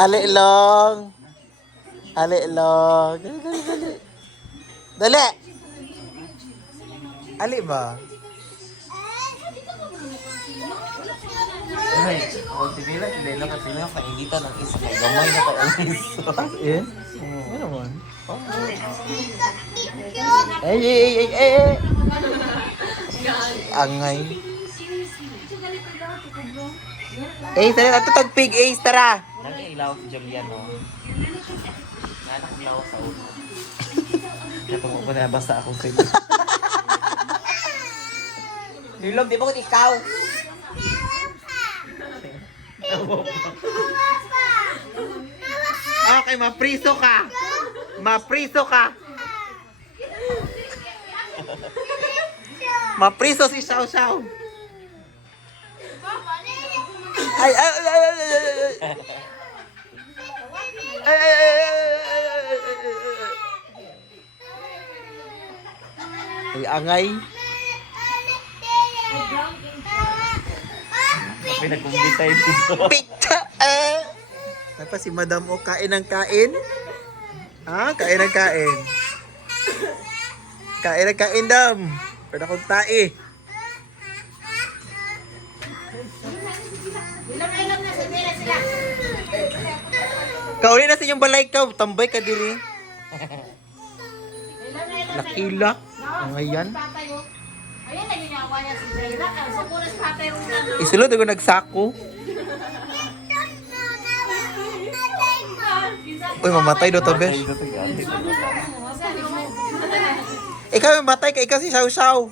Alilong. Alilong. Dali. Dali. Ali ba? Ay, sige lang, hindi lang kasi lang painitan ng isa kay gamay na pa-alis. Eh? Ano naman? Ay. Angay. Tara, ato tag pig, tara. Nag-ilaw si Juliano. Nanak ilaw sa ulo. Natungkol ko na basta ako sa iyo. Nilog, di ba kung ikaw? Okay, mapriso ka. Mapriso ka. Mapriso si Xiao Xiao. Ay. Ay, angay. May nagkumbita yung dito. Pizza! Tapos si Madam O, kain ng kain? Ha? Kain ng kain. Kain ng kain, Dam. Pwede akong tae. Kauli na sa inyong balay ka. Tambay ka diri. Nakila. Ang ngayon. Ayun, naginawa niya si Jaira. Sa punas patay rin na. Isulod ako nagsako. Uy, mamatay do to, besh. Ikaw yung matay ka. Ikaw si Xiao Xiao.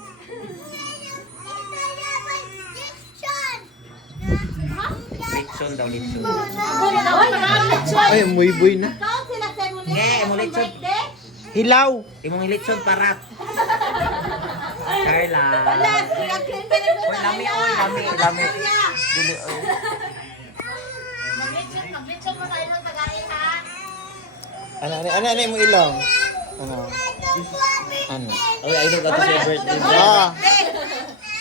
Lechon daw, lechon. Ay, muy buy na. Lechon. Hilaw. Imong lechon parat. Carla. Uy, lami. Dili, oy. Mag-lechon mo tayo ng tagay, ha? Ano mo ilaw? Ano? Uy, I know ka to sa birthday.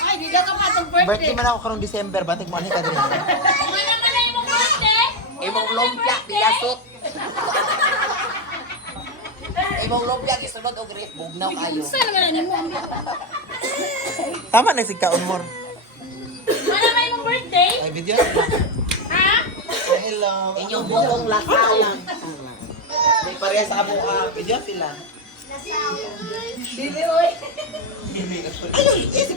Ay, di ka pa itong birthday. Birthday man ako karong December. Batik mo, ano ka din? Ano naman na yung birthday? Imong lumpia, tiyasot. Imong lumpia, gisunod o grip. Bugnaw kayo. Saan naman na mo? Tama na si Kaon Mor. Ano naman yung birthday? Ay, video. Ha? Hello. Inyong bukong lasawan. May pareha sa mukha. Video sila. Bibi, oy.